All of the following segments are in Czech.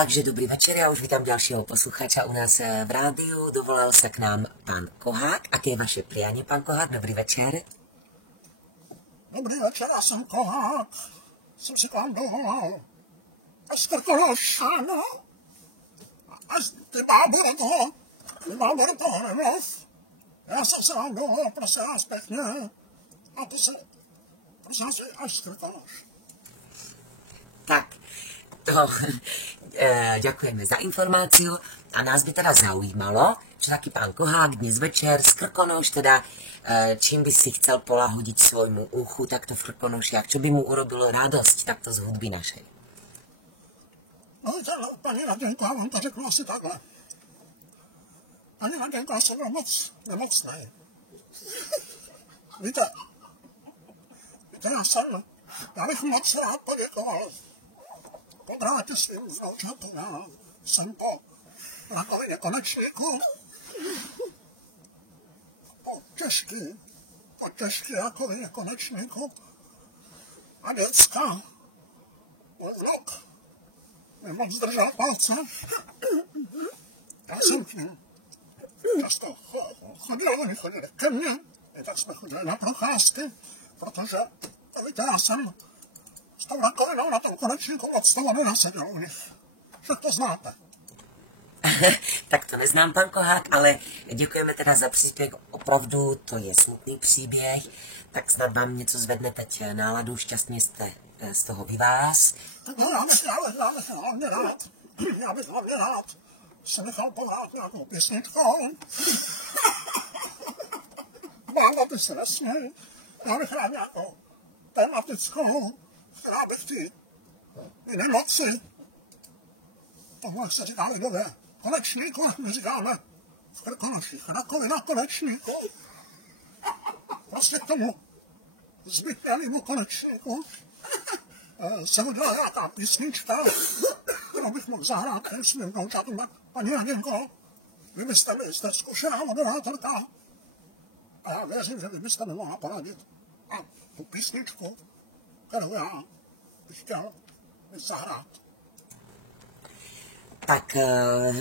Takže dobrý večer, já už vítám dalšího posluchača u nás v rádiu. Dovolal se k nám pan Kohák. Aké je vaše prianie, pan Kohák? Dobrý večer. Dobrý večer, já jsem Kohák. Jsem si k vám dovolal. A strkolo šáno. A ty bábor toho nemluv. Já jsem se vám dovolal, prosím vás pěkně. A ty se, prosím vás, až strkološ. Tak, to ďakujeme za informáciu a nás by teda zaujímalo, že taký pán Kohák dnes večer z Krkonoš, teda čím by si chcel polahodiť svojmu uchu takto v Krkonošiach, čo by mu urobilo radosť takto z hudby našej. No víte, paní Raděnko, já vám to řeknu asi takhle. Paní Raděnko, já jsem byl moc nemocnej. Víte, já bych moc rád poděkoval po drátě svým vnoučatům. Já jsem po rakovině konečníku, po těžký rakovině konečníku a děcka, můj vnuk, mi moc držel palce. Já jsem k ním často chodil, oni chodili ke mně, i tak jsme chodili na procházky, protože, víte, já jsem s tou rakovinou na tom konečníku moc toho nenaseděl u nich. Však to znáte. Tak to neznám, pan Kohák, ale děkujeme teda za příspěvek. Opravdu to je smutný příběh, tak snad vám něco zvedne teď náladu, šťastně jste z toho vy vás. Tak no, já bych hlavně rád se nechal pohrát nějakou písničkou. Bába, ty se nesměj. Já bych rád nějakou tematickou, která bych ty nemoci, tohle se říká lidové, konečníku, my říkáme v Krkonoších, rakovina konečníku. Prostě k tomu zbytněnému konečníku se udělala nějaká písnička, kterou bych mohl zahrát svým vnoučatům. Paní Raděnko, vy jste zkušená moderátorka a já věřím, že vy byste mi mohla poradit a tu písničku, kterou já bych chtěl zahrát. Tak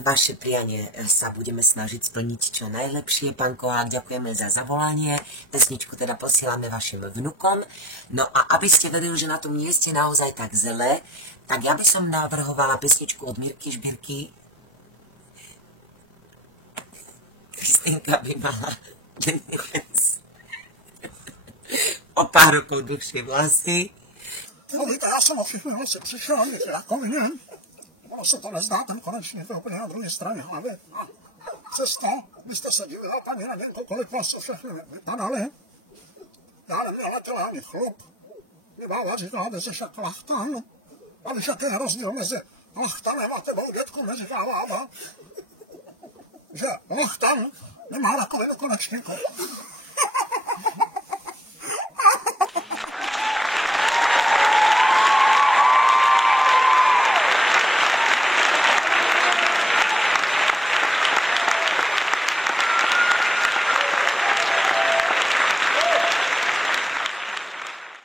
vaše prianie sa budeme snažiť splniť čo najlepšie. Pán Kohák, ďakujeme za zavolanie. Pesničku teda posielame vašim vnukom. No a aby ste vedeli, že na tom nie ste naozaj tak zle, tak ja by som navrhovala pesničku od Mirky Žbírky. Kristýnka by mala dnes o pár rokov dlhšie vlasy. No víte, já jsem o všechny vlasy přišel, víte, rakovině. Ono se to nezdá, ten konečník je úplně na druhé straně hlavy. A přesto, byste se divila, paní Raděnko, kolik vlasů všechny vypadaly. Já neměla těla ani chlup. Mě bába říkala, aby se však lachtan. A víš, jaký je rozdíl mezi lachtanem a tebou, dětku, neříká bába. Že lachtan nemá rakovinu konečníku.